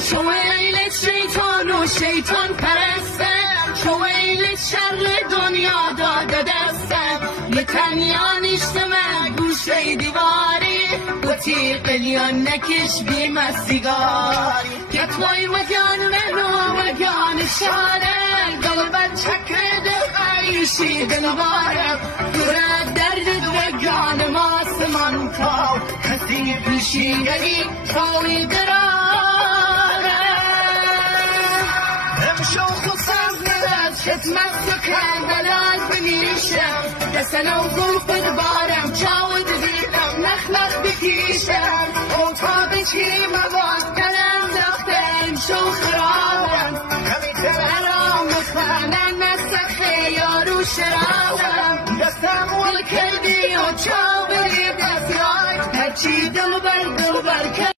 شو ویلت شیطان و شیطان پرسته، شو ویلت شر دنیا داده دسته. یه تنیا نشتمه گوشه دیواری، گوتی قلیان نکش بیم سیگاری. که توی مگان منو مگان شاره، قلبت چکرده عیشی دلواره. دورت درد دوگان ماسمان تا کسی پیشی یلی تاوی دراره. امشو خساز نداد شتمت سکندل از بنیشم، دسنو گوف بارم چاود دیدم نخلق بکیشم. او تا بچی مواد کلم داخته امشو خرابم، کمی تبرام مخانن نسخه یارو شرابم. دستم ول کردی و چاوی دست رای، هرچی دل بر